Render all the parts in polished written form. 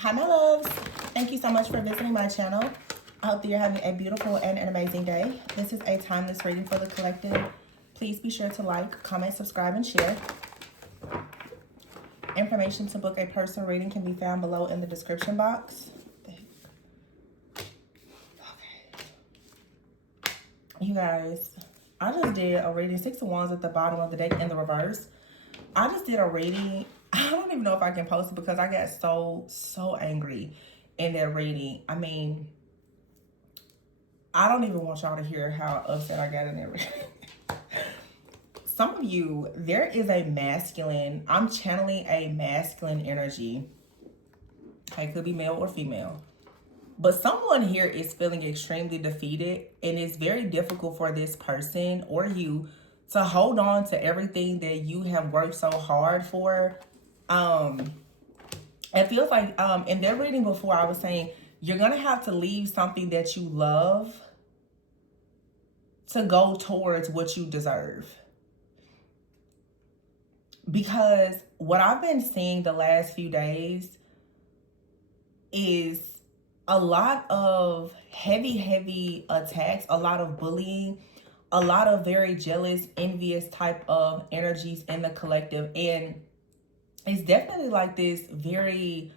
Hi my loves, thank you so much for visiting my channel. I hope that you're having a beautiful and an amazing day. This is a timeless reading for the collective. Please be sure to like, comment, subscribe, and share. Information to book a personal reading can be found below in the description box. Okay. You guys, I just did a reading, 6 of Wands at the bottom of the deck in the reverse. I just did a reading. I don't even know if I can post it because I got so angry in that reading. I mean, I don't even want y'all to hear how upset I got in that reading. Some of you, there is a masculine, I'm channeling a masculine energy. It could be male or female. But someone here is feeling extremely defeated, and it's very difficult for this person or you to hold on to everything that you have worked so hard for. It feels like in their reading before, I was saying you're going to have to leave something that you love to go towards what you deserve. Because what I've been seeing the last few days is a lot of heavy attacks, a lot of bullying, a lot of very jealous, envious type of energies in the collective. And it's definitely like this very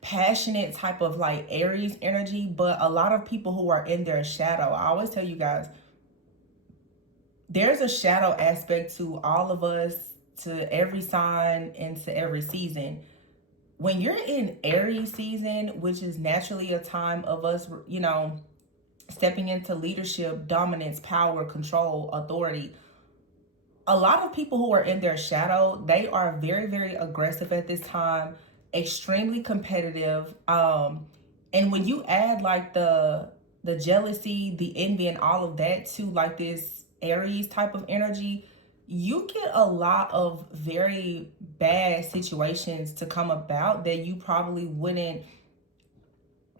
passionate type of like Aries energy, but a lot of people who are in their shadow. I always tell you guys, there's a shadow aspect to all of us, to every sign and to every season. When you're in Aries season, which is naturally a time of us, you know, stepping into leadership, dominance, power, control, authority, a lot of people who are in their shadow, they are very aggressive at this time, extremely competitive. And when you add like the jealousy, the envy, and all of that to like this Aries type of energy, you get a lot of very bad situations to come about that you probably wouldn't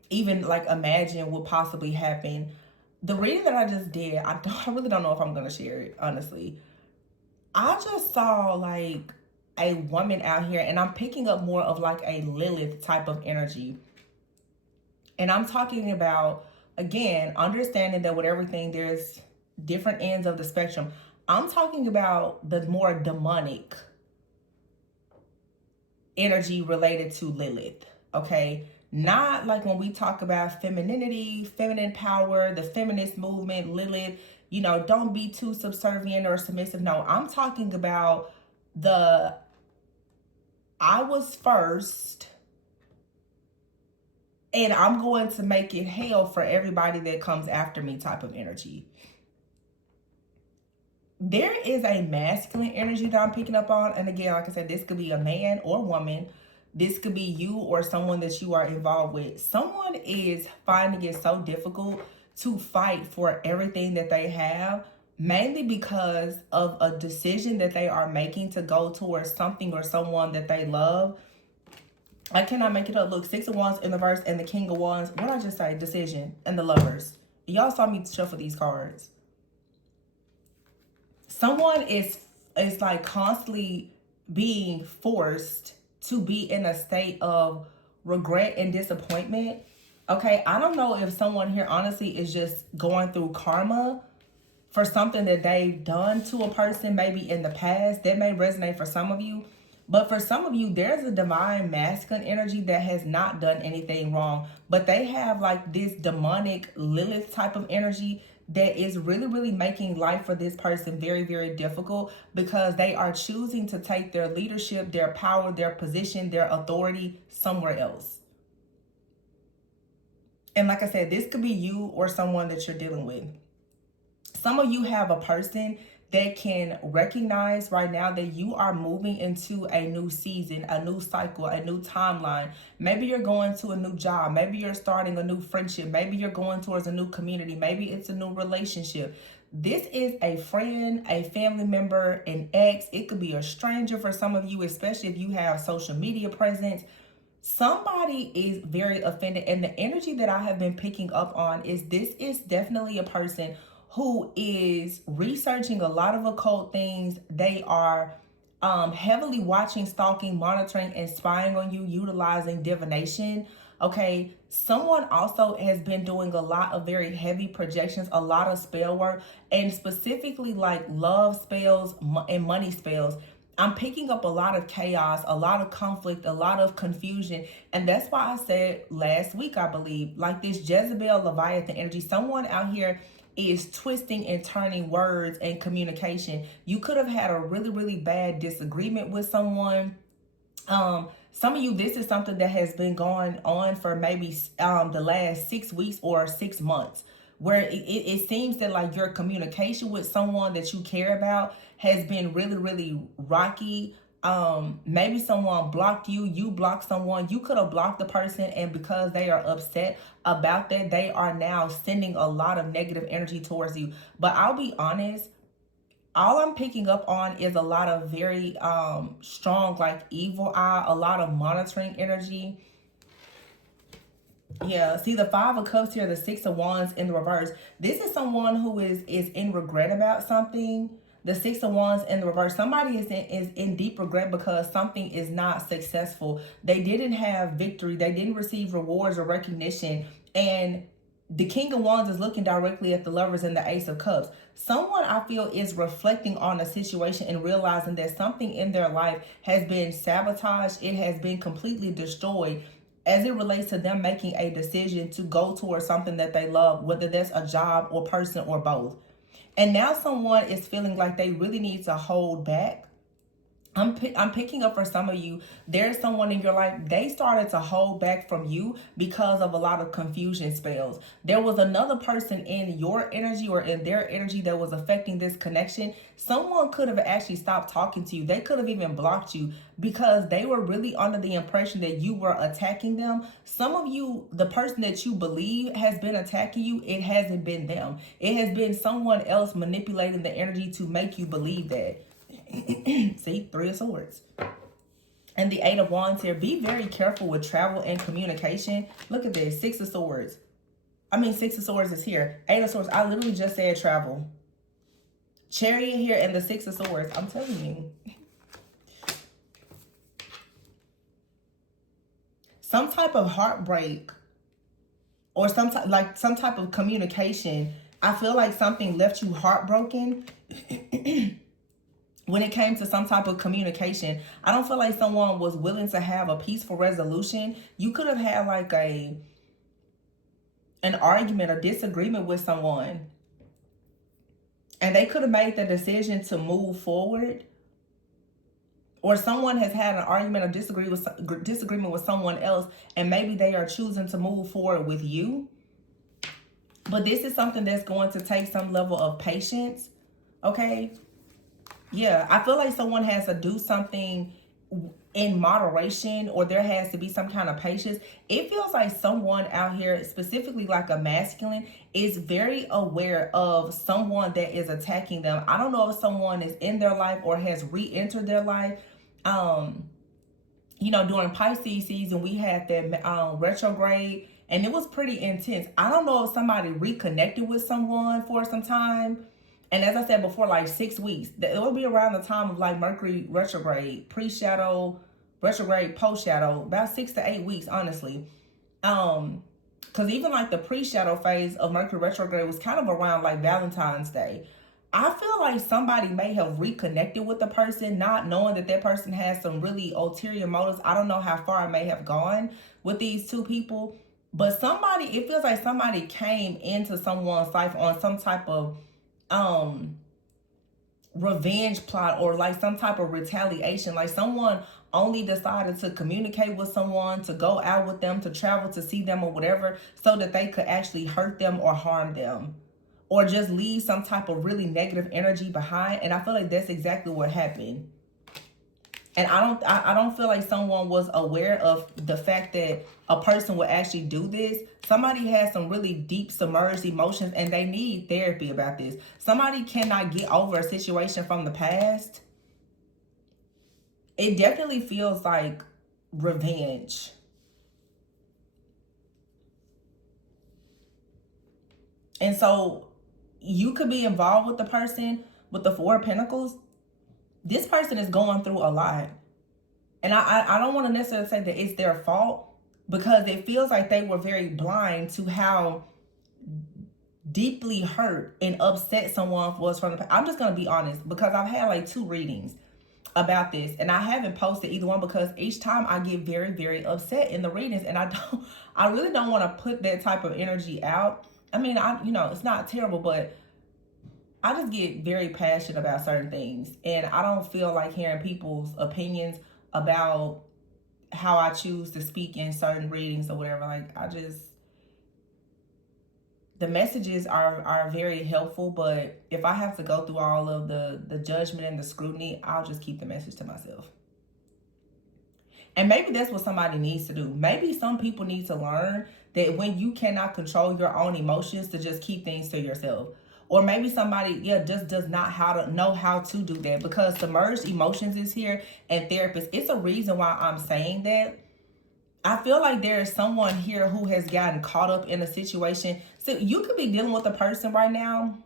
even like imagine would possibly happen. The reading that I just did, I really don't know if I'm going to share it, honestly. I just saw like a woman out here, and I'm picking up more of like a Lilith type of energy. And I'm talking about, again, understanding that with everything, there's different ends of the spectrum. I'm talking about the more demonic energy related to Lilith, okay? Not like when we talk about femininity, feminine power, the feminist movement, Lilith, you know, don't be too subservient or submissive. No, I'm talking about the I was first and I'm going to make it hell for everybody that comes after me type of energy. There is a masculine energy that I'm picking up on. And again, like I said, this could be a man or woman. This could be you or someone that you are involved with. Someone is finding it so difficult to fight for everything that they have, mainly because of a decision that they are making to go towards something or someone that they love. I cannot make it up. Look, 6 of Wands in the verse and the King of Wands. What did I just say? Decision and the Lovers. Y'all saw me shuffle these cards. Someone is like constantly being forced to be in a state of regret and disappointment. Okay, I don't know if someone here honestly is just going through karma for something that they've done to a person maybe in the past. That may resonate for some of you. But for some of you, there's a divine masculine energy that has not done anything wrong. But they have like this demonic Lilith type of energy that is really making life for this person very difficult, because they are choosing to take their leadership, their power, their position, their authority somewhere else. And like I said, this could be you or someone that you're dealing with. Some of you have a person that can recognize right now that you are moving into a new season, a new cycle, a new timeline. Maybe you're going to a new job. Maybe you're starting a new friendship. Maybe you're going towards a new community. Maybe it's a new relationship. This is a friend, a family member, an ex. It could be a stranger for some of you, especially if you have social media presence. Somebody is very offended. And the energy that I have been picking up on is this is definitely a person who is researching a lot of occult things. They are heavily watching, stalking, monitoring, and spying on you, utilizing divination. Okay, someone also has been doing a lot of very heavy projections, a lot of spell work, and specifically like love spells and money spells. I'm picking up a lot of chaos, a lot of conflict, a lot of confusion. And that's why I said last week, I believe, like this Jezebel Leviathan energy, someone out here is twisting and turning words and communication. You could have had a really, really bad disagreement with someone. Some of you, this is something that has been going on for maybe the last 6 weeks or 6 months, where it seems that like your communication with someone that you care about has been really, really rocky. Maybe someone blocked you, you blocked someone, you could have blocked the person, and because they are upset about that, they are now sending a lot of negative energy towards you. But I'll be honest, all I'm picking up on is a lot of very strong like evil eye, a lot of monitoring energy. Yeah, see the Five of Cups here, the Six of Wands in the reverse. This is someone who is in regret about something. The Six of Wands in the reverse. Somebody is in deep regret because something is not successful. They didn't have victory. They didn't receive rewards or recognition. And the King of Wands is looking directly at the Lovers and the Ace of Cups. Someone, I feel, is reflecting on a situation and realizing that something in their life has been sabotaged. It has been completely destroyed as it relates to them making a decision to go towards something that they love, whether that's a job or person or both. And now someone is feeling like they really need to hold back. I'm picking up for some of you, there's someone in your life, they started to hold back from you because of a lot of confusion spells. There was another person in your energy or in their energy that was affecting this connection. Someone could have actually stopped talking to you. They could have even blocked you because they were really under the impression that you were attacking them. Some of you, the person that you believe has been attacking you, it hasn't been them. It has been someone else manipulating the energy to make you believe that. See, Three of Swords. And the Eight of Wands here. Be very careful with travel and communication. Look at this. Six of Swords. Six of Swords is here. Eight of Swords. I literally just said travel. Chariot here and the Six of Swords. I'm telling you. Some type of heartbreak or some type of communication. I feel like something left you heartbroken. When it came to some type of communication, I don't feel like someone was willing to have a peaceful resolution. You could have had like an argument or disagreement with someone, and they could have made the decision to move forward. Or someone has had an argument or disagreement with someone else, and maybe they are choosing to move forward with you. But this is something that's going to take some level of patience, okay? Yeah, I feel like someone has to do something in moderation, or there has to be some kind of patience. It feels like someone out here, specifically like a masculine, is very aware of someone that is attacking them. I don't know if someone is in their life or has re-entered their life. During Pisces season, we had that retrograde, and it was pretty intense. I don't know if somebody reconnected with someone for some time. And as I said before, like 6 weeks, it will be around the time of like Mercury retrograde, pre-shadow, retrograde, post-shadow, about 6 to 8 weeks, honestly. Because even like the pre-shadow phase of Mercury retrograde was kind of around like Valentine's Day. I feel like somebody may have reconnected with the person, not knowing that that person has some really ulterior motives. I don't know how far it may have gone with these two people. But it feels like somebody came into someone's life on some type of revenge plot, or like some type of retaliation. Like someone only decided to communicate with someone, to go out with them, to travel, to see them or whatever, so that they could actually hurt them or harm them, or just leave some type of really negative energy behind. And I feel like that's exactly what happened. And I don't feel like someone was aware of the fact that a person would actually do this. Somebody has some really deep submerged emotions, and they need therapy about this. Somebody cannot get over a situation from the past. It definitely feels like revenge. And so you could be involved with the person with the Four of Pentacles. This person is going through a lot. And I don't want to necessarily say that it's their fault, because it feels like they were very blind to how deeply hurt and upset someone was from the past. I'm just going to be honest, because I've had like 2 readings about this, and I haven't posted either one because each time I get very, very upset in the readings, and I really don't want to put that type of energy out. I mean, it's not terrible, but I just get very passionate about certain things, and I don't feel like hearing people's opinions about how I choose to speak in certain readings or whatever. Like, the messages are very helpful, but if I have to go through all of the judgment and the scrutiny, I'll just keep the message to myself. And maybe that's what somebody needs to do. Maybe some people need to learn that when you cannot control your own emotions, to just keep things to yourself. Or maybe somebody, just does not know how to do that, because submerged emotions is here, and therapists. It's a reason why I'm saying that. I feel like there is someone here who has gotten caught up in a situation. So you could be dealing with a person right now,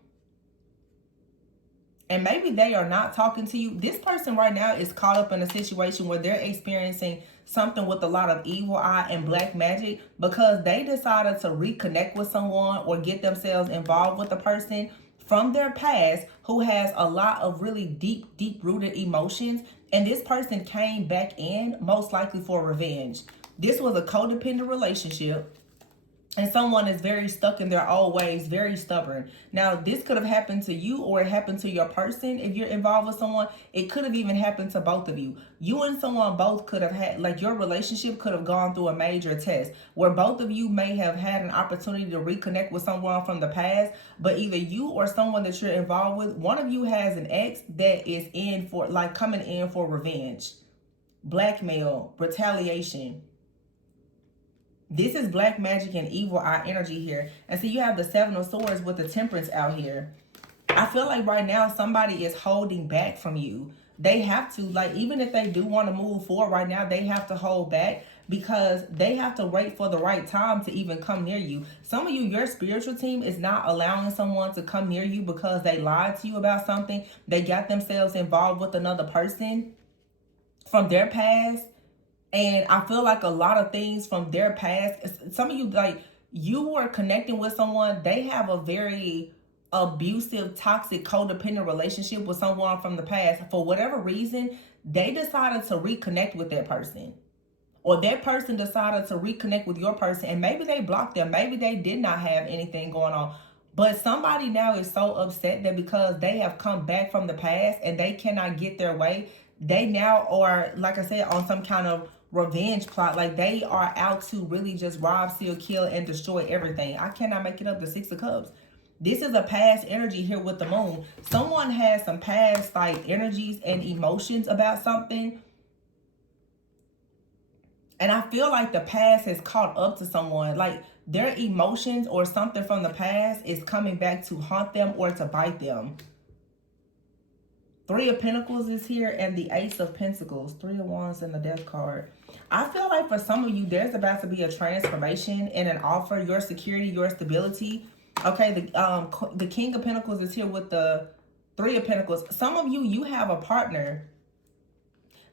and maybe they are not talking to you. This person right now is caught up in a situation where they're experiencing something with a lot of evil eye and black magic, because they decided to reconnect with someone or get themselves involved with a person from their past who has a lot of really deep rooted emotions. And this person came back in most likely for revenge. This was a codependent relationship, and someone is very stuck in their old ways, very stubborn. Now, this could have happened to you, or it happened to your person. If you're involved with someone, it could have even happened to both of you. You and someone both could have had, like, your relationship could have gone through a major test where both of you may have had an opportunity to reconnect with someone from the past, but either you or someone that you're involved with, one of you has an ex that is in for, like, coming in for revenge, blackmail, retaliation. This is black magic and evil eye energy here. And so you have the 7 of Swords with the Temperance out here. I feel like right now somebody is holding back from you. They have to, like, even if they do want to move forward right now, they have to hold back, because they have to wait for the right time to even come near you. Some of you, your spiritual team is not allowing someone to come near you because they lied to you about something. They got themselves involved with another person from their past. And I feel like a lot of things from their past, some of you, like, you were connecting with someone, they have a very abusive, toxic, codependent relationship with someone from the past. For whatever reason, they decided to reconnect with that person. Or that person decided to reconnect with your person, and maybe they blocked them. Maybe they did not have anything going on. But somebody now is so upset that because they have come back from the past and they cannot get their way, they now are, like I said, on some kind of revenge plot. Like, they are out to really just rob, steal, kill, and destroy everything. I cannot make it up. The 6 of Cups. This is a past energy here with the moon. Someone has some past, like, energies and emotions about something. And I feel like the past has caught up to someone. Like, their emotions or something from the past is coming back to haunt them or to bite them. 3 of Pentacles is here, and the Ace of Pentacles. 3 of Wands and the Death card. I feel like for some of you, there's about to be a transformation and an offer, your security, your stability. Okay, the King of Pentacles is here with the 3 of Pentacles. Some of you, you have a partner.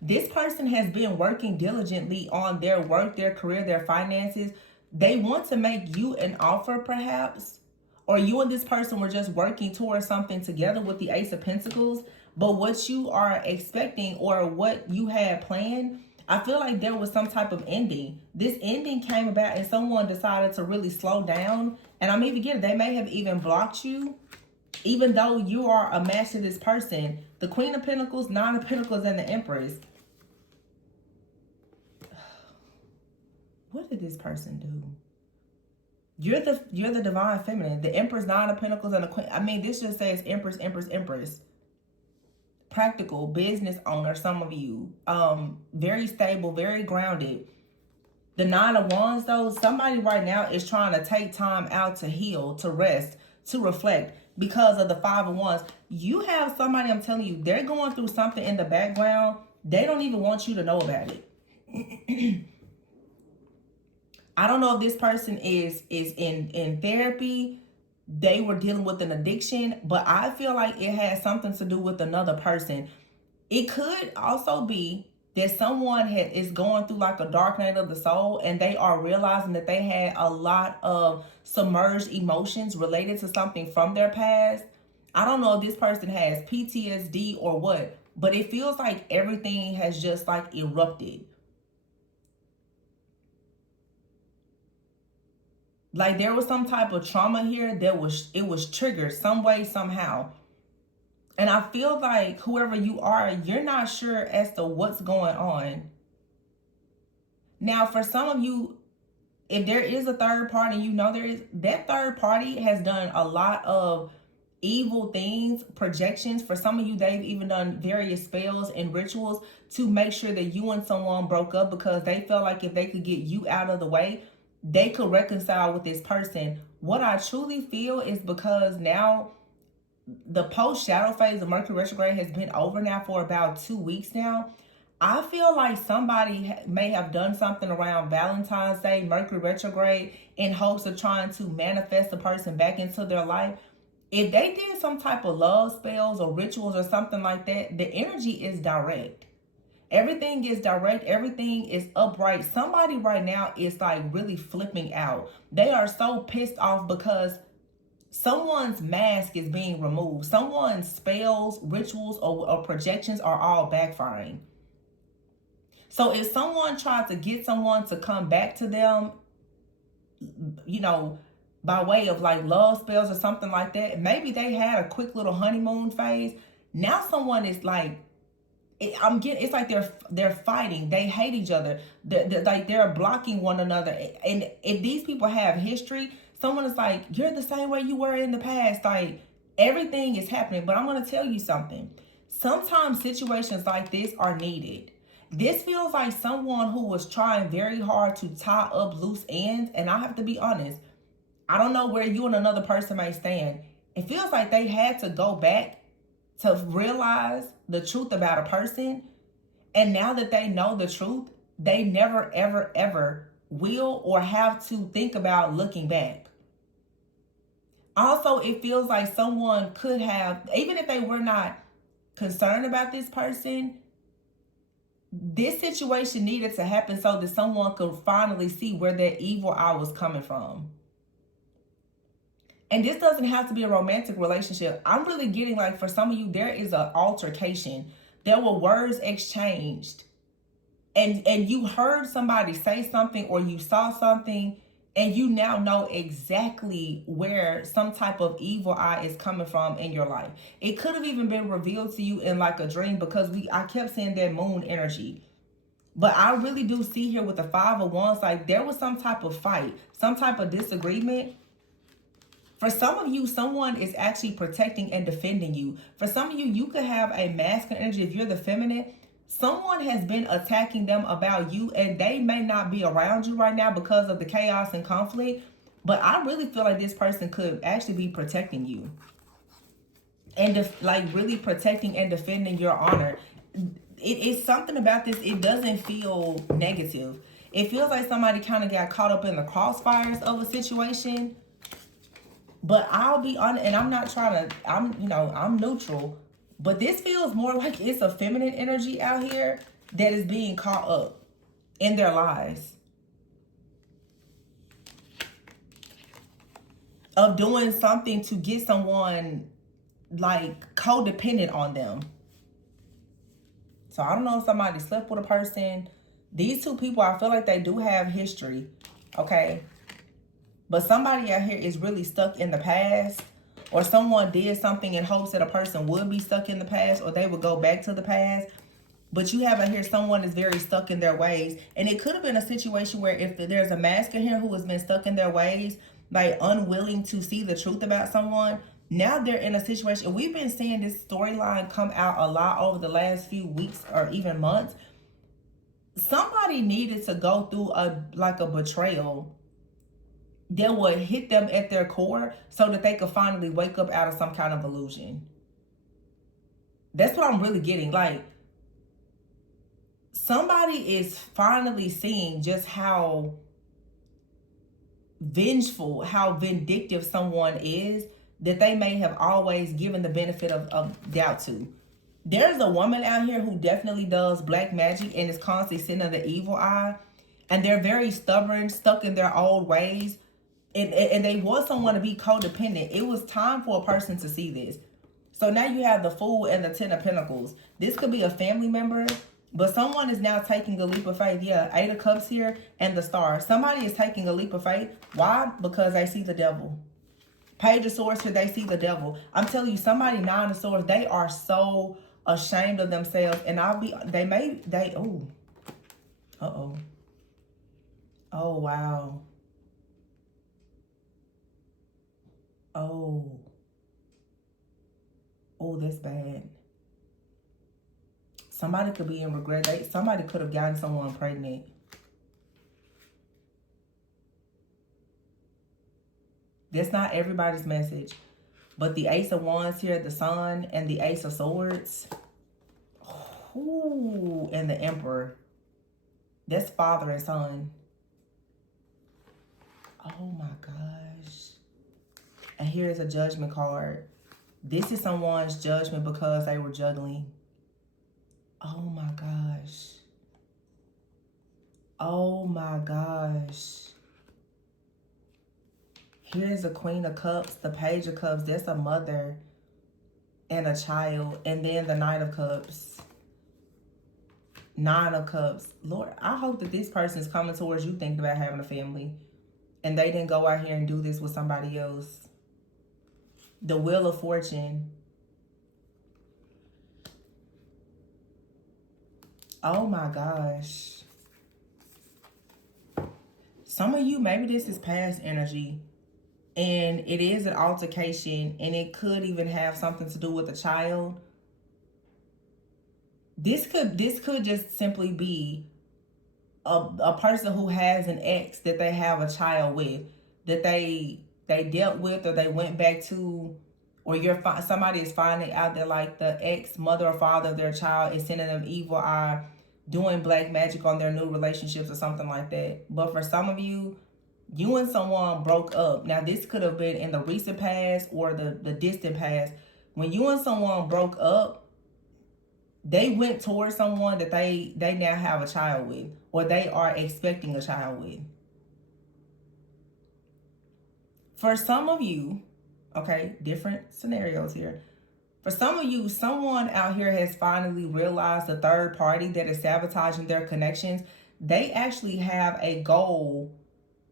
This person has been working diligently on their work, their career, their finances. They want to make you an offer, perhaps. Or you and this person were just working towards something together with the Ace of Pentacles. But what you are expecting, or what you had planned, I feel like there was some type of ending. This ending came about and someone decided to really slow down. And I'm even getting, they may have even blocked you, even though you are a match to this person. The Queen of Pentacles, 9 of Pentacles, and the Empress. What did this person do? You're the divine feminine. The Empress, 9 of Pentacles, and the Queen. I mean, this just says Empress, Empress, Empress. Practical business owner, some of you. Very stable, very grounded. The 9 of Wands, though, somebody right now is trying to take time out to heal, to rest, to reflect because of the 5 of Wands. You have somebody, I'm telling you, they're going through something in the background. They don't even want you to know about it. I don't know if this person is in therapy. They were dealing with an addiction, but I feel like it has something to do with another person. It could also be that someone is going through like a dark night of the soul, and they are realizing that they had a lot of submerged emotions related to something from their past. I don't know if this person has PTSD or what, but it feels like everything has just like erupted. Like there was some type of trauma here that it was triggered some way, somehow. And I feel like whoever you are, you're not sure as to what's going on. Now, for some of you, if there is a third party, you know there is, that third party has done a lot of evil things, projections. For some of you, they've even done various spells and rituals to make sure that you and someone broke up, because they felt like if they could get you out of the way, they could reconcile with this person. What I truly feel is because now the post shadow phase of Mercury retrograde has been over now for about 2 weeks now. I feel like somebody may have done something around Valentine's Day, Mercury retrograde, in hopes of trying to manifest the person back into their life. If they did some type of love spells or rituals or something like that, the energy is direct. Everything is direct. Everything is upright. Somebody right now is like really flipping out. They are so pissed off because someone's mask is being removed. Someone's spells, rituals, or projections are all backfiring. So if someone tried to get someone to come back to them, you know, by way of like love spells or something like that, maybe they had a quick little honeymoon phase. Now someone is like, it's like they're fighting. They hate each other. They're blocking one another. And if these people have history, someone is like, you're the same way you were in the past. Like everything is happening. But I'm going to tell you something. Sometimes situations like this are needed. This feels like someone who was trying very hard to tie up loose ends. And I have to be honest, I don't know where you and another person may stand. It feels like they had to go back to realize the truth about a person. And now that they know the truth, they never, ever, ever will or have to think about looking back. Also, it feels like someone could have, even if they were not concerned about this person, this situation needed to happen so that someone could finally see where that evil eye was coming from. And this doesn't have to be a romantic relationship. I'm really getting like, for some of you, there is an altercation. There were words exchanged. And you heard somebody say something, or you saw something, and you now know exactly where some type of evil eye is coming from in your life. It could have even been revealed to you in like a dream, because I kept seeing that moon energy. But I really do see here with the 5 of Wands, like there was some type of fight, some type of disagreement. For some of you, someone is actually protecting and defending you. For some of you, you could have a masculine energy. If you're the feminine, someone has been attacking them about you, and they may not be around you right now because of the chaos and conflict. But I really feel like this person could actually be protecting you. And like really protecting and defending your honor. It's something about this. It doesn't feel negative. It feels like somebody kind of got caught up in the crossfires of a situation. But I'll be honest, and I'm not trying to, I'm neutral. But this feels more like it's a feminine energy out here that is being caught up in their lives. Of doing something to get someone like codependent on them. So I don't know if somebody slept with a person. These two people, I feel like they do have history. Okay. But somebody out here is really stuck in the past, or someone did something in hopes that a person would be stuck in the past, or they would go back to the past. But you have out here someone is very stuck in their ways. And it could have been a situation where if there's a masculine here who has been stuck in their ways, like unwilling to see the truth about someone, now they're in a situation. We've been seeing this storyline come out a lot over the last few weeks or even months. Somebody needed to go through a betrayal that would hit them at their core so that they could finally wake up out of some kind of illusion. That's what I'm really getting. Like, somebody is finally seeing just how vengeful, how vindictive someone is that they may have always given the benefit of doubt to. There's a woman out here who definitely does black magic and is constantly sitting in the evil eye. And they're very stubborn, stuck in their old ways. And they want someone to be codependent. It was time for a person to see this. So now you have the Fool and the Ten of Pentacles. This could be a family member, but someone is now taking a leap of faith. Yeah, Eight of Cups here and the Star. Somebody is taking a leap of faith. Why? Because they see the devil. Page of Swords here, they see the devil. I'm telling you, somebody, Nine of Swords, they are so ashamed of themselves. And oh. Uh-oh. Oh, wow. Oh. Oh, that's bad. Somebody could be in regret. Somebody could have gotten someone pregnant. That's not everybody's message. But the Ace of Wands here, the Sun, and the Ace of Swords. Ooh, and the Emperor. That's father and son. Oh my gosh. And here's a Judgment card. This is someone's judgment because they were juggling. Oh my gosh. Oh my gosh. Here's the Queen of Cups, the Page of Cups. That's a mother and a child. And then the Knight of Cups. Nine of Cups. Lord, I hope that this person is coming towards you thinking about having a family. And they didn't go out here and do this with somebody else. The Wheel of Fortune. Oh my gosh. Some of you, maybe this is past energy. And it is an altercation. And it could even have something to do with a child. This could just simply be a person who has an ex that they have a child with, that they dealt with, or they went back to, or somebody is finding out that like the ex mother or father of their child is sending them evil eye, doing black magic on their new relationships or something like that. But for some of you, you and someone broke up. Now this could have been in the recent past or the distant past. When you and someone broke up, they went towards someone that they now have a child with, or they are expecting a child with. For some of you, okay, different scenarios here. For some of you, someone out here has finally realized the third party that is sabotaging their connections. They actually have a goal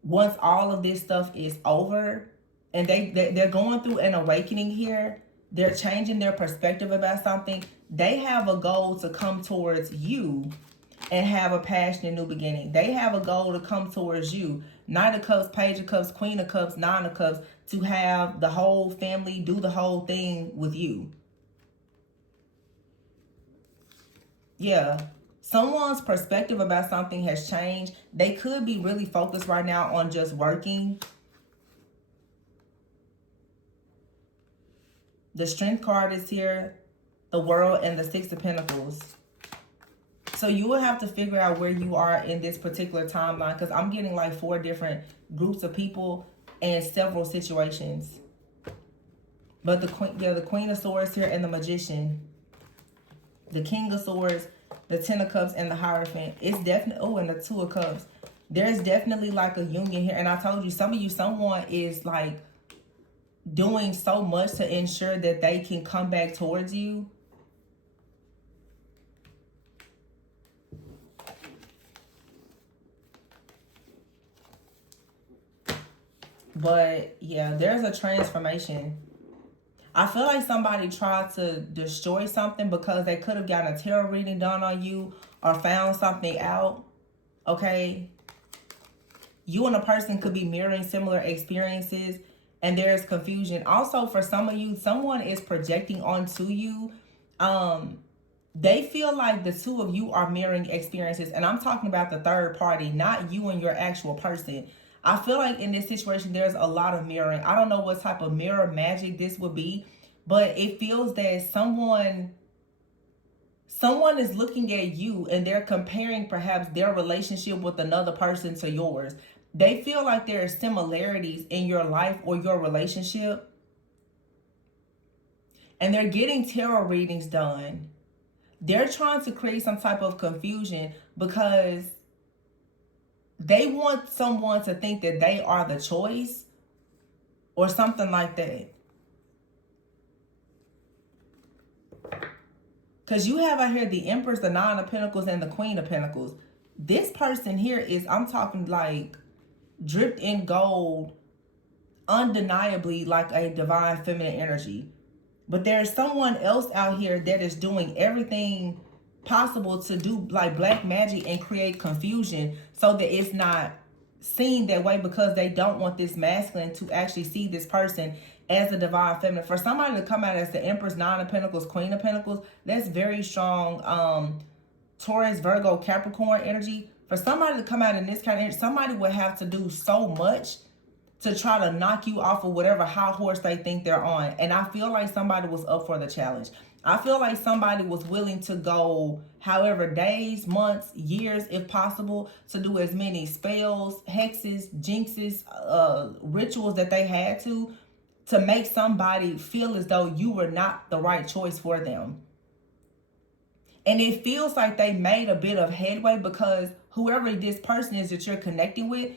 once all of this stuff is over, and they're going through an awakening here. They're changing their perspective about something. They have a goal to come towards you and have a passionate new beginning. They have a goal to come towards you. Knight of Cups, Page of Cups, Queen of Cups, Nine of Cups, to have the whole family do the whole thing with you. Yeah. Someone's perspective about something has changed. They could be really focused right now on just working. The Strength card is here, the World, and the Six of Pentacles. So you will have to figure out where you are in this particular timeline, because I'm getting like 4 different groups of people and several situations. But the Queen of Swords here and the Magician, the King of Swords, the Ten of Cups, and the Hierophant. It's definitely, and the Two of Cups. There's definitely like a union here. And I told you, some of you, someone is like doing so much to ensure that they can come back towards you. But yeah, there's a transformation. I feel like somebody tried to destroy something because they could have gotten a tarot reading done on you or found something out. Okay? You and a person could be mirroring similar experiences, and there's confusion. Also, for some of you, someone is projecting onto you. They feel like the two of you are mirroring experiences. And I'm talking about the third party, not you and your actual person. I feel like in this situation, there's a lot of mirroring. I don't know what type of mirror magic this would be, but it feels that someone is looking at you and they're comparing perhaps their relationship with another person to yours. They feel like there are similarities in your life or your relationship. And they're getting tarot readings done. They're trying to create some type of confusion because they want someone to think that they are the choice or something like that. Because you have out here the Empress, the Nine of Pentacles, and the Queen of Pentacles. This person here is, I'm talking like dripped in gold, undeniably like a divine feminine energy. But there's someone else out here that is doing everything possible to do like black magic and create confusion so that it's not seen that way, because they don't want this masculine to actually see this person as a divine feminine. For somebody to come out as the Empress, Nine of Pentacles, Queen of Pentacles, that's very strong Taurus, Virgo, Capricorn energy. For somebody to come out in this kind of energy, somebody would have to do so much to try to knock you off of whatever high horse they think they're on. And I feel like somebody was up for the challenge. I feel like somebody was willing to go however days, months, years, if possible, to do as many spells, hexes, jinxes, rituals that they had to make somebody feel as though you were not the right choice for them. And it feels like they made a bit of headway, because whoever this person is that you're connecting with,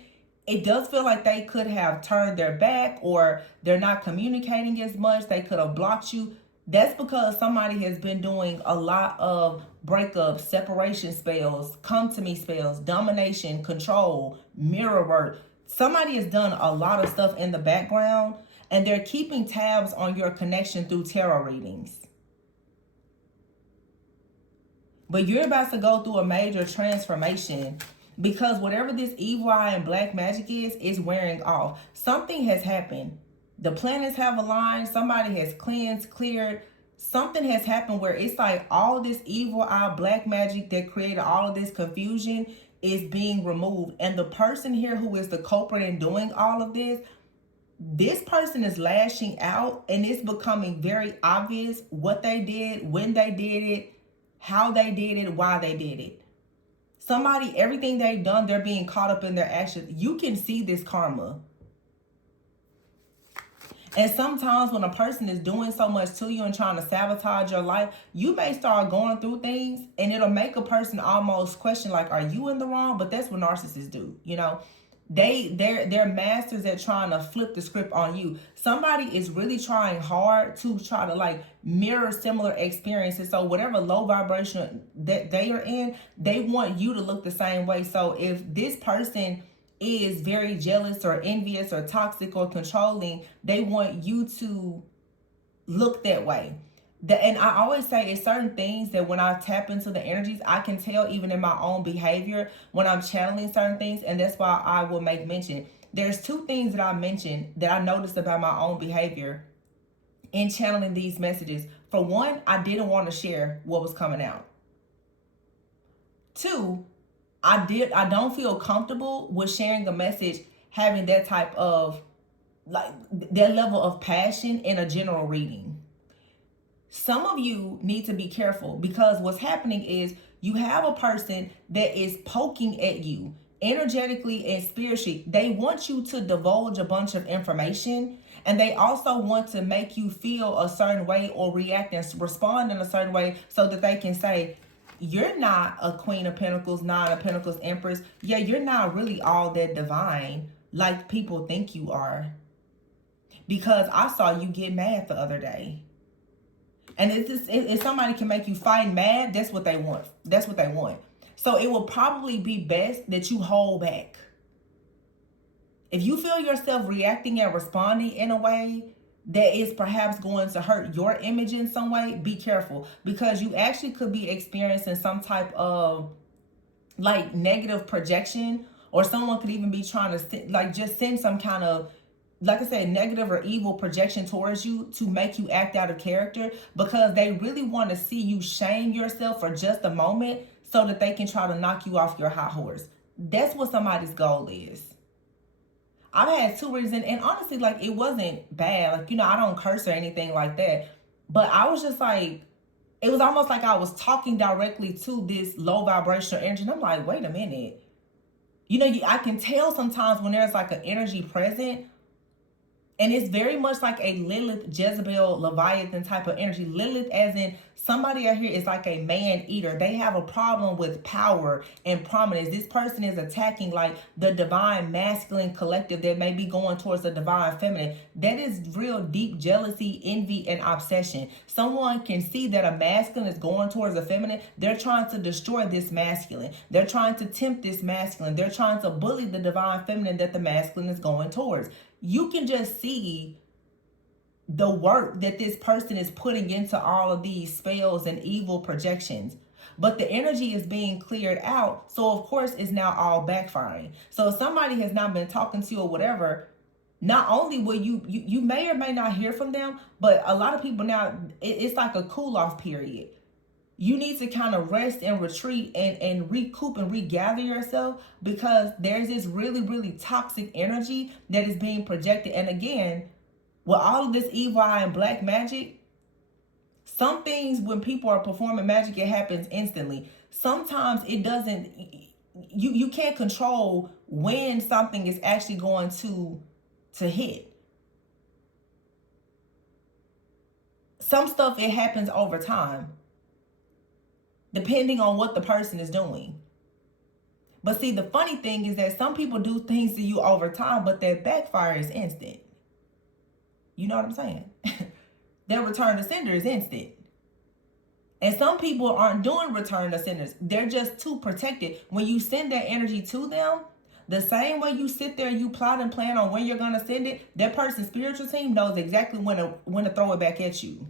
it does feel like they could have turned their back, or they're not communicating as much. They could have blocked you. That's because somebody has been doing a lot of breakups, separation spells, come to me spells, domination, control, mirror work. Somebody has done a lot of stuff in the background, and they're keeping tabs on your connection through tarot readings. But you're about to go through a major transformation, because whatever this evil eye and black magic is wearing off. Something has happened. The planets have aligned. Somebody has cleansed, cleared. Something has happened where it's like all this evil eye black magic that created all of this confusion is being removed. And the person here who is the culprit in doing all of this person is lashing out, and it's becoming very obvious what they did, when they did it, how they did it, why they did it. Somebody, everything they've done, they're being caught up in their actions. You can see this karma. And sometimes when a person is doing so much to you and trying to sabotage your life, you may start going through things and it'll make a person almost question, like, are you in the wrong? But that's what narcissists do, you know. They're masters at trying to flip the script on you. Somebody is really trying hard to try to like mirror similar experiences. So whatever low vibration that they are in, they want you to look the same way. So if this person is very jealous or envious or toxic or controlling, they want you to look that way. And I always say it's certain things that when I tap into the energies, I can tell even in my own behavior when I'm channeling certain things. And that's why I will make mention. There's two things that I mentioned that I noticed about my own behavior in channeling these messages. For one, I didn't want to share what was coming out. Two, I don't feel comfortable with sharing a message having that type of, like, that level of passion in a general reading. Some of you need to be careful, because what's happening is you have a person that is poking at you energetically and spiritually. They want you to divulge a bunch of information, and they also want to make you feel a certain way or react and respond in a certain way so that they can say, you're not a Queen of Pentacles, Nine of Pentacles, Empress. Yeah, you're not really all that divine like people think you are, because I saw you get mad the other day. And if somebody can make you fight mad, that's what they want. That's what they want. So it will probably be best that you hold back. If you feel yourself reacting and responding in a way that is perhaps going to hurt your image in some way, be careful, because you actually could be experiencing some type of like negative projection, or someone could even be trying to like just send some kind of, like I said, negative or evil projection towards you to make you act out of character, because they really want to see you shame yourself for just a moment so that they can try to knock you off your high horse. That's what somebody's goal is. I've had two reasons, and honestly, like, it wasn't bad. Like, you know, I don't curse or anything like that. But I was just like, it was almost like I was talking directly to this low vibrational energy. And I'm like, wait a minute. You know, I can tell sometimes when there's like an energy present, And it's very much like a Lilith, Jezebel, Leviathan type of energy. Lilith as in somebody out here is like a man eater. They have a problem with power and prominence. This person is attacking like the divine masculine collective that may be going towards the divine feminine. That is real deep jealousy, envy, and obsession. Someone can see that a masculine is going towards a feminine. They're trying to destroy this masculine. They're trying to tempt this masculine. They're trying to bully the divine feminine that the masculine is going towards. You can just see the work that this person is putting into all of these spells and evil projections. But the energy is being cleared out. So, of course, it's now all backfiring. So, if somebody has not been talking to you or whatever, not only will you may or may not hear from them, but a lot of people now, it's like a cool off period. You need to kind of rest and retreat and recoup and regather yourself, because there's this really, really toxic energy that is being projected. And again, with all of this evil eye and black magic, some things when people are performing magic, it happens instantly. Sometimes it doesn't, you can't control when something is actually going to hit. Some stuff, it happens over time, depending on what the person is doing. But see, the funny thing is that some people do things to you over time, but their backfire is instant. You know what I'm saying? Their return to sender is instant. And some people aren't doing return to senders. They're just too protected. When you send that energy to them, the same way you sit there and you plot and plan on when you're going to send it, that person's spiritual team knows exactly when to throw it back at you.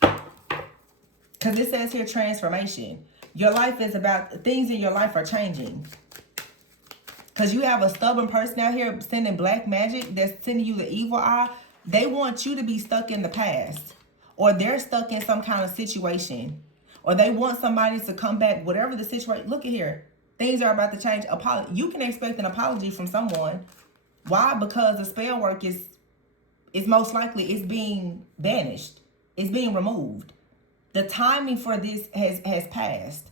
Because it says here transformation. Your life is about, things in your life are changing. Because you have a stubborn person out here sending black magic that's sending you the evil eye. They want you to be stuck in the past. Or they're stuck in some kind of situation. Or they want somebody to come back, whatever the situation. Look at here. Things are about to change. You can expect an apology from someone. Why? Because the spell work is most likely it's being banished. It's being removed. The timing for this has passed.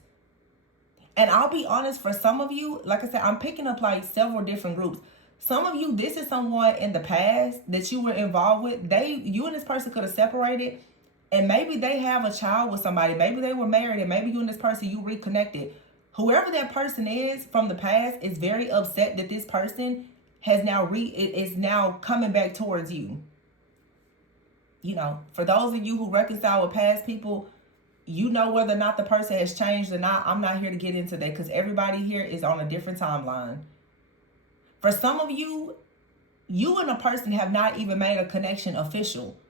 And I'll be honest, for some of you, like I said, I'm picking up like several different groups. Some of you, this is someone in the past that you were involved with. You and this person could have separated, and maybe they have a child with somebody. Maybe they were married, and maybe you and this person, you reconnected. Whoever that person is from the past is very upset that this person has now is now coming back towards you. You know, for those of you who reconcile with past people, you know whether or not the person has changed or not. I'm not here to get into that because everybody here is on a different timeline. For some of you, you and a person have not even made a connection official,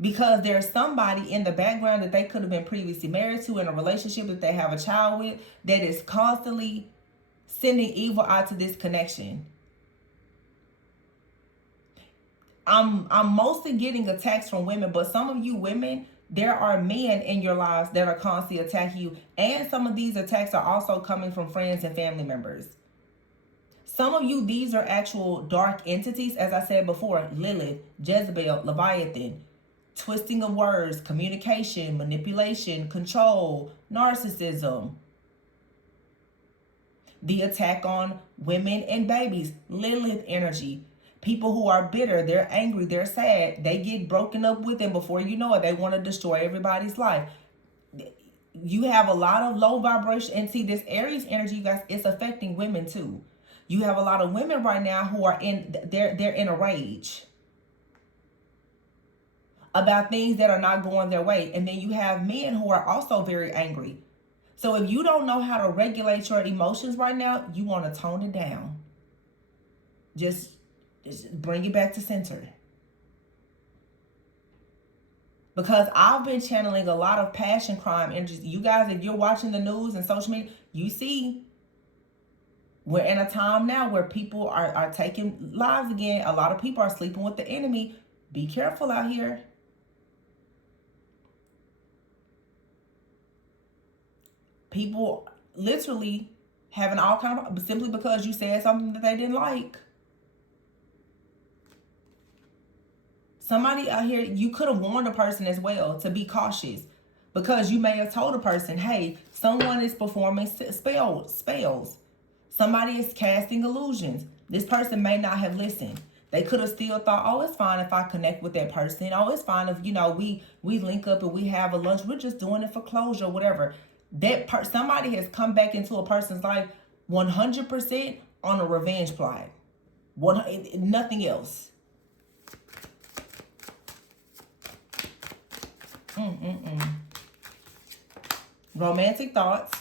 because there's somebody in the background that they could have been previously married to, in a relationship that they have a child with, that is constantly sending evil out to this connection. I'm mostly getting attacks from women, but some of you women, there are men in your lives that are constantly attacking you. And some of these attacks are also coming from friends and family members. Some of you, these are actual dark entities, as I said before: Lilith, Jezebel, Leviathan, twisting of words, communication, manipulation, control, narcissism. The attack on women and babies, Lilith energy. People who are bitter, they're angry, they're sad, they get broken up with, and before you know it, they want to destroy everybody's life. You have a lot of low vibration, and see, this Aries energy, you guys, it's affecting women too. You have a lot of women right now who are they're in a rage about things that are not going their way. And then you have men who are also very angry. So if you don't know how to regulate your emotions right now, you want to tone it down. Just bring it back to center. Because I've been channeling a lot of passion crime energies. You guys, if you're watching the news and social media, you see we're in a time now where people are taking lives again. A lot of people are sleeping with the enemy. Be careful out here. People literally having all kind of, simply because you said something that they didn't like. Somebody out here, you could have warned a person as well to be cautious, because you may have told a person, hey, someone is performing spells. Somebody is casting illusions. This person may not have listened. They could have still thought, oh, it's fine if I connect with that person. Oh, it's fine if, we link up and we have a lunch. We're just doing it for closure, whatever. Somebody has come back into a person's life 100% on a revenge plot. Nothing else. Romantic thoughts,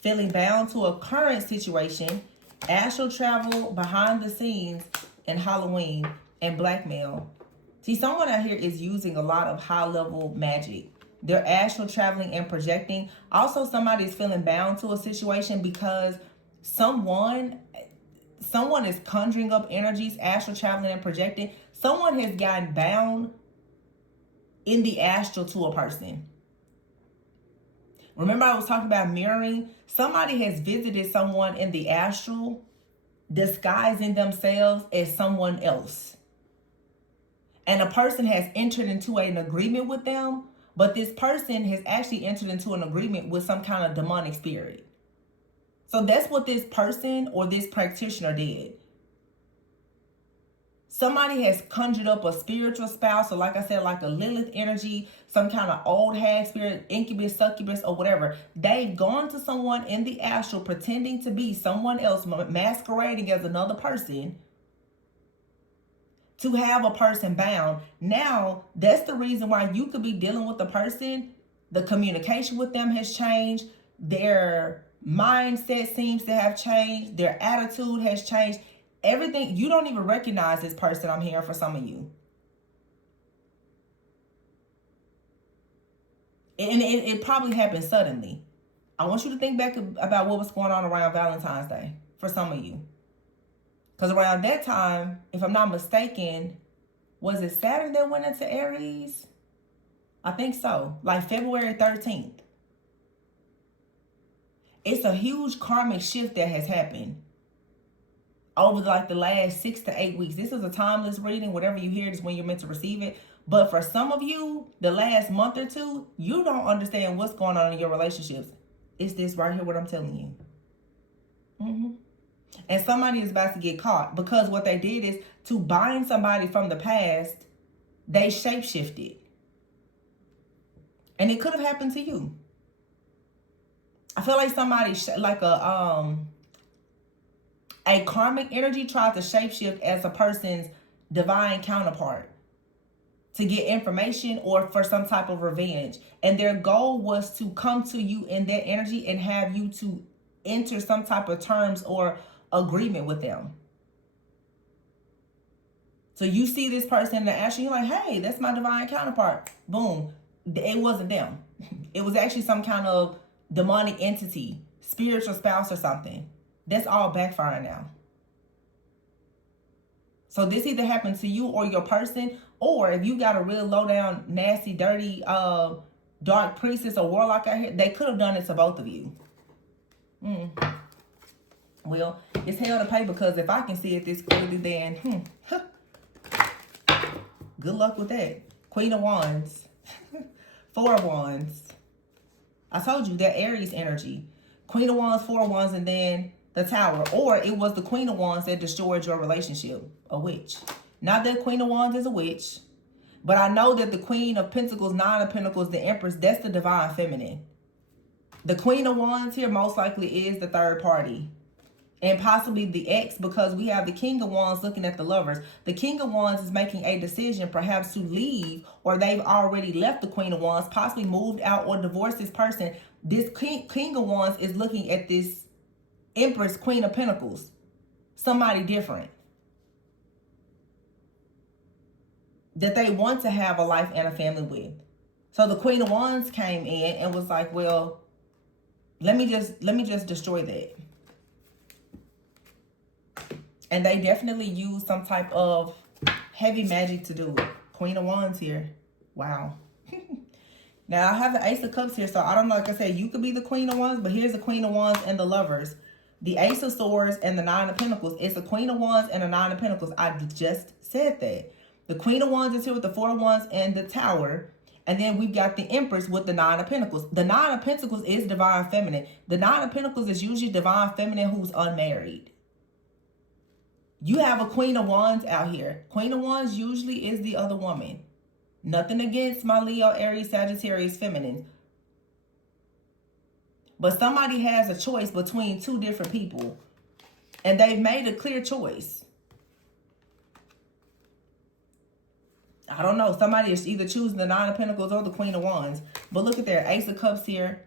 feeling bound to a current situation, astral travel behind the scenes, and Halloween, and blackmail. See, someone out here is using a lot of high-level magic. They're astral traveling and projecting. Also, somebody is feeling bound to a situation because someone is conjuring up energies, astral traveling and projecting. Someone has gotten bound in the astral to a person. Remember I was talking about mirroring? Somebody has visited someone in the astral, disguising themselves as someone else. And a person has entered into an agreement with them, but this person has actually entered into an agreement with some kind of demonic spirit. So that's what this person or this practitioner did. Somebody has conjured up a spiritual spouse, or like I said, like a Lilith energy, some kind of old hag spirit, incubus, succubus, or whatever. They've gone to someone in the astral pretending to be someone else, masquerading as another person, to have a person bound. Now, that's the reason why you could be dealing with a person. The communication with them has changed. Their mindset seems to have changed. Their attitude has changed. Everything, you don't even recognize this person, I'm hearing for some of you. And it probably happened suddenly. I want you to think back about what was going on around Valentine's Day for some of you. Because around that time, if I'm not mistaken, was it Saturn that went into Aries? I think so. Like February 13th. It's a huge karmic shift that has happened over like the last 6 to 8 weeks. This is a timeless reading. Whatever you hear is when you're meant to receive it. But for some of you, the last month or two, you don't understand what's going on in your relationships. It's this right here, what I'm telling you. And somebody is about to get caught because what they did is to bind somebody from the past, they shapeshifted. And it could have happened to you. I feel like somebody, like a karmic energy tried to shapeshift as a person's divine counterpart to get information or for some type of revenge. And their goal was to come to you in that energy and have you to enter some type of terms or agreement with them. So you see this person in the astral, you're like, hey, that's my divine counterpart. Boom. It wasn't them. It was actually some kind of demonic entity, spiritual spouse or something. That's all backfiring now. So this either happened to you or your person, or if you got a real low down, nasty, dirty, dark priestess or warlock out here, they could have done it to both of you. Well, it's hell to pay, because if I can see it this clearly, then good luck with that. Queen of Wands. Four of Wands. I told you that Aries energy. Queen of Wands, Four of Wands, and then the Tower. Or it was the Queen of Wands that destroyed your relationship. A witch. Not that Queen of Wands is a witch. But I know that the Queen of Pentacles, Nine of Pentacles, the Empress, that's the divine feminine. The Queen of Wands here most likely is the third party. And possibly the ex, because we have the King of Wands looking at the Lovers. The King of Wands is making a decision perhaps to leave, or they've already left the Queen of Wands, possibly moved out or divorced this person. This King of Wands is looking at this Empress, Queen of Pentacles. Somebody different. That they want to have a life and a family with. So the Queen of Wands came in and was like, well, let me just destroy that. And they definitely use some type of heavy magic to do it. Queen of Wands here. Wow. Now, I have the Ace of Cups here, so I don't know. Like I said, you could be the Queen of Wands, but here's the Queen of Wands and the Lovers. The Ace of Swords and the Nine of Pentacles. It's the Queen of Wands and the Nine of Pentacles. I just said that. The Queen of Wands is here with the Four of Wands and the Tower. And then we've got the Empress with the Nine of Pentacles. The Nine of Pentacles is divine feminine. The Nine of Pentacles is usually divine feminine who's unmarried. You have a Queen of Wands out here. Queen of Wands usually is the other woman. Nothing against my Leo, Aries, Sagittarius, feminine. But somebody has a choice between two different people. And they've made a clear choice. I don't know. Somebody is either choosing the Nine of Pentacles or the Queen of Wands. But look at there. Ace of Cups here.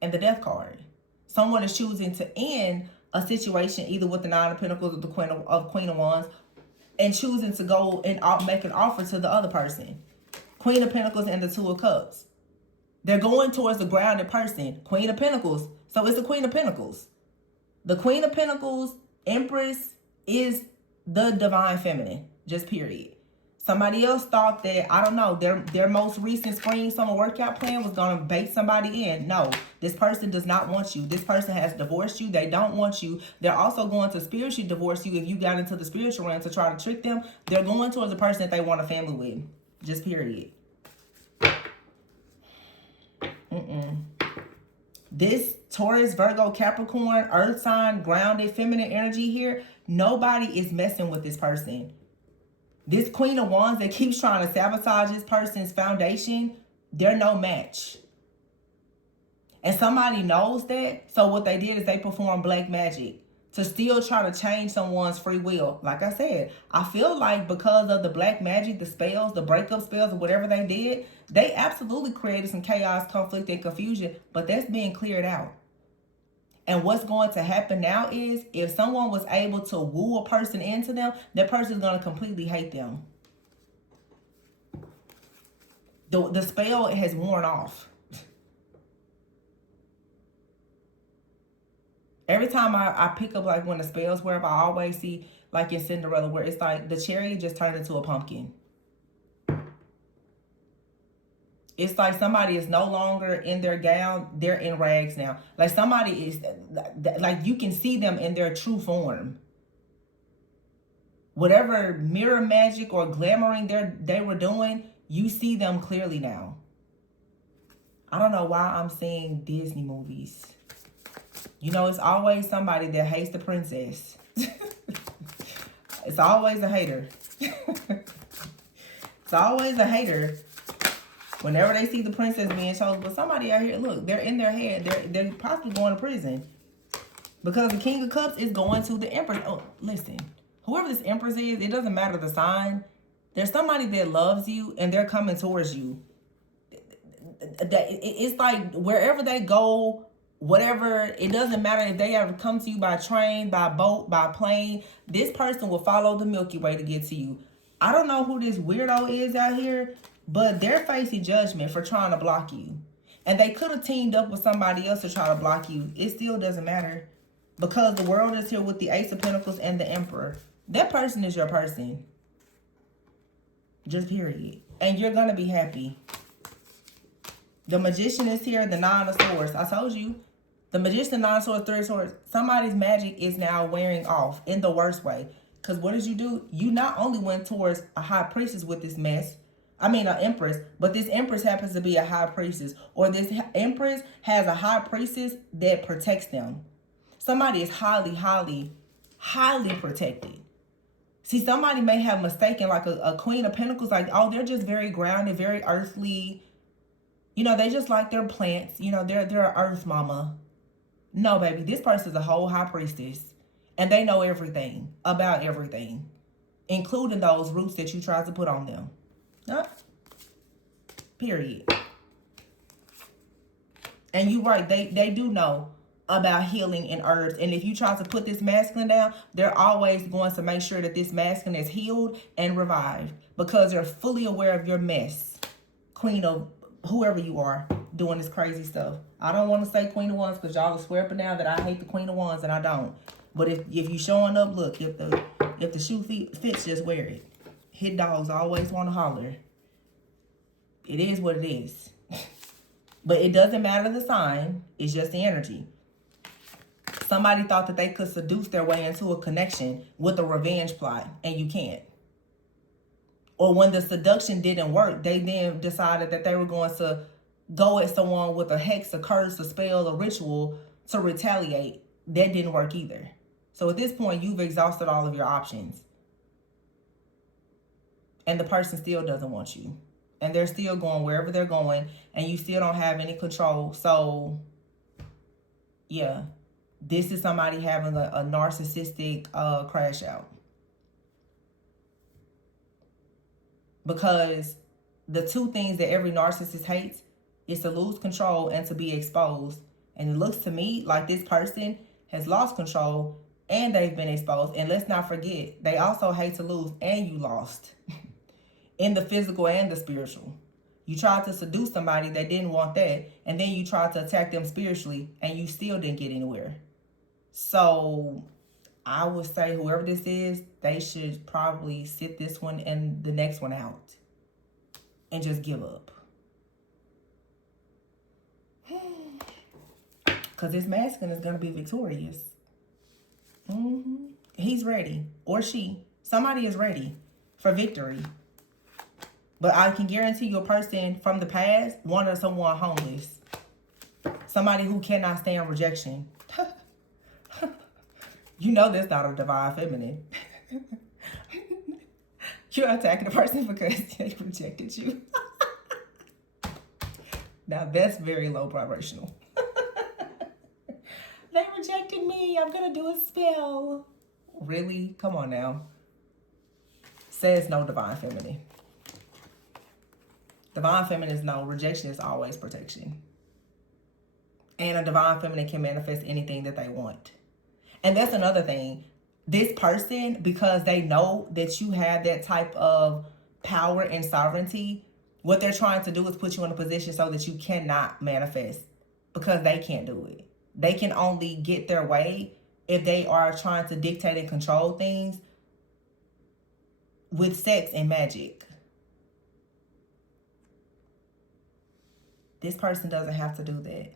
And the Death card. Someone is choosing to end a situation either with the Nine of Pentacles or the Queen of Wands. And choosing to go and make an offer to the other person. Queen of Pentacles and the Two of Cups. They're going towards the grounded person. Queen of Pentacles. So it's the Queen of Pentacles. The Queen of Pentacles, Empress, is the divine feminine. Just period. Somebody else thought that, I don't know, their most recent spring summer workout plan was going to bait somebody in. No, this person does not want you. This person has divorced you. They don't want you. They're also going to spiritually divorce you if you got into the spiritual realm to try to trick them. They're going towards a person that they want a family with. Just period. This Taurus, Virgo, Capricorn, Earth sign, grounded, feminine energy here, nobody is messing with this person. This Queen of Wands that keeps trying to sabotage this person's foundation, they're no match. And somebody knows that. So what they did is they performed black magic to still try to change someone's free will. Like I said, I feel like because of the black magic, the spells, the breakup spells, or whatever they did, they absolutely created some chaos, conflict, and confusion. But that's being cleared out. And what's going to happen now is if someone was able to woo a person into them, that person is going to completely hate them. The spell has worn off. Every time I pick up, like, when the spells wear up, I always see, like in Cinderella, where it's like the cherry just turned into a pumpkin. It's like somebody is no longer in their gown. They're in rags now. Like somebody is, like you can see them in their true form. Whatever mirror magic or glamoring they were doing, you see them clearly now. I don't know why I'm seeing Disney movies. You know, it's always somebody that hates the princess. It's always a hater. It's always a hater. Whenever they see the princess being chosen, but somebody out here, look, they're in their head. They're possibly going to prison. Because the King of Cups is going to the Empress. Oh, listen, whoever this Empress is, it doesn't matter the sign. There's somebody that loves you and they're coming towards you. It's like wherever they go, whatever, it doesn't matter if they ever come to you by train, by boat, by plane. This person will follow the Milky Way to get to you. I don't know who this weirdo is out here, but they're facing judgment for trying to block you. And they could have teamed up with somebody else to try to block you. It still doesn't matter. Because the world is here with the Ace of Pentacles and the Emperor. That person is your person. Just period. And you're going to be happy. The Magician is here. The Nine of Swords. I told you. The Magician, Nine of Swords, Three of Swords. Somebody's magic is now wearing off in the worst way. Because what did you do? You not only went towards a High Priestess with this mess. I mean, an Empress, but this Empress happens to be a High Priestess. Or this Empress has a High Priestess that protects them. Somebody is highly, highly, highly protected. See, somebody may have mistaken like a Queen of Pentacles, like, oh, they're just very grounded, very earthly. You know, they just like their plants. You know, they're an earth mama. No, baby, this person's a whole High Priestess. And they know everything about everything, including those roots that you tried to put on them. Period. And you're right, they do know about healing and herbs. And if you try to put this masculine down, they're always going to make sure that this masculine is healed and revived. Because they're fully aware of your mess. Queen of whoever you are doing this crazy stuff. I don't want to say Queen of Wands because y'all will swear up and down that I hate the Queen of Wands, and I don't. But if you showing up, look, if the shoe fits, just wear it. Hit dogs always want to holler. It is what it is. But it doesn't matter the sign. It's just the energy. Somebody thought that they could seduce their way into a connection with a revenge plot. And you can't. Or when the seduction didn't work, they then decided that they were going to go at someone with a hex, a curse, a spell, a ritual to retaliate. That didn't work either. So at this point, you've exhausted all of your options. And the person still doesn't want you. And they're still going wherever they're going. And you still don't have any control. So, yeah. This is somebody having a narcissistic crash out. Because the two things that every narcissist hates is to lose control and to be exposed. And it looks to me like this person has lost control and they've been exposed. And let's not forget, they also hate to lose and you lost. In the physical and the spiritual. You tried to seduce somebody that didn't want that. And then you tried to attack them spiritually and you still didn't get anywhere. So I would say whoever this is, they should probably sit this one and the next one out. And just give up. Because this masculine is going to be victorious. He's ready. Or she. Somebody is ready for victory. But I can guarantee you a person from the past wanted someone homeless. Somebody who cannot stand rejection. You know that's not a divine feminine. You're attacking a person because they rejected you. Now that's very low vibrational. They rejected me. I'm going to do a spell. Really? Come on now. Says no divine feminine. Divine feminine is no. Rejection is always protection. And a divine feminine can manifest anything that they want. And that's another thing. This person, because they know that you have that type of power and sovereignty, what they're trying to do is put you in a position so that you cannot manifest because they can't do it. They can only get their way if they are trying to dictate and control things with sex and magic. This person doesn't have to do that.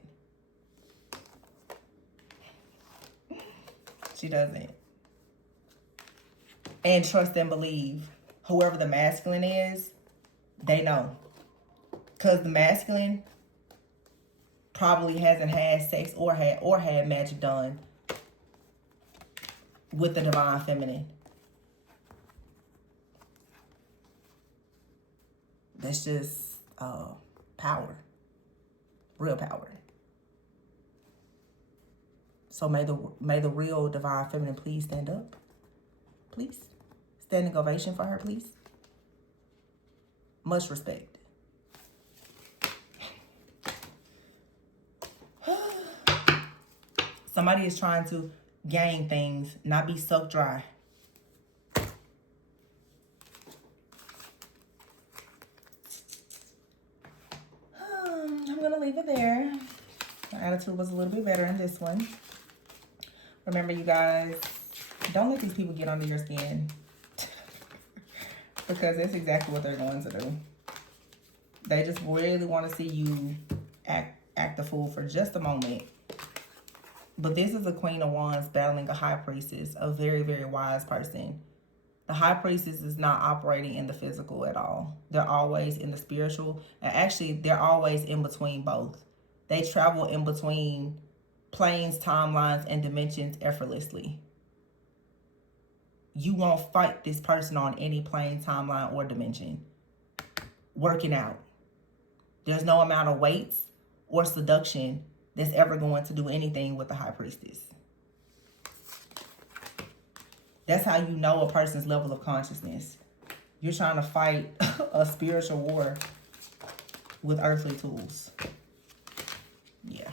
She doesn't. And trust and believe. Whoever the masculine is, they know. Because the masculine probably hasn't had sex or had magic done with the divine feminine. That's just power. Real power. So may the real divine feminine please stand up. Please. Standing ovation for her, please. Much respect. Somebody is trying to gain things, not be sucked dry. I'm going to leave it there. My attitude was a little bit better in this one. Remember, you guys, don't let these people get under your skin. Because that's exactly what they're going to do. They just really want to see you act the fool for just a moment. But this is a Queen of Wands battling a High Priestess, a very, very wise person. The High Priestess is not operating in the physical at all. They're always in the spiritual. And actually, they're always in between both. They travel in between planes, timelines, and dimensions effortlessly. You won't fight this person on any plane, timeline, or dimension. Working out. There's no amount of weights or seduction that's ever going to do anything with the High Priestess. That's how you know a person's level of consciousness. You're trying to fight a spiritual war with earthly tools. Yeah.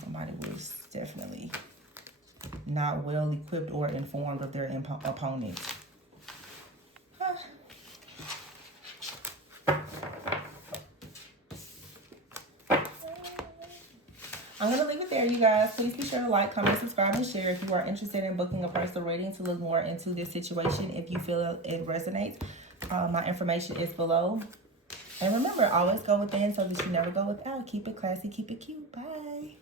Somebody was definitely not well equipped or informed of their opponent. I'm going to leave it there, you guys. Please be sure to like, comment, subscribe, and share if you are interested in booking a personal reading to look more into this situation. If you feel it resonates, my information is below. And remember, always go within so that you never go without. Keep it classy, keep it cute. Bye.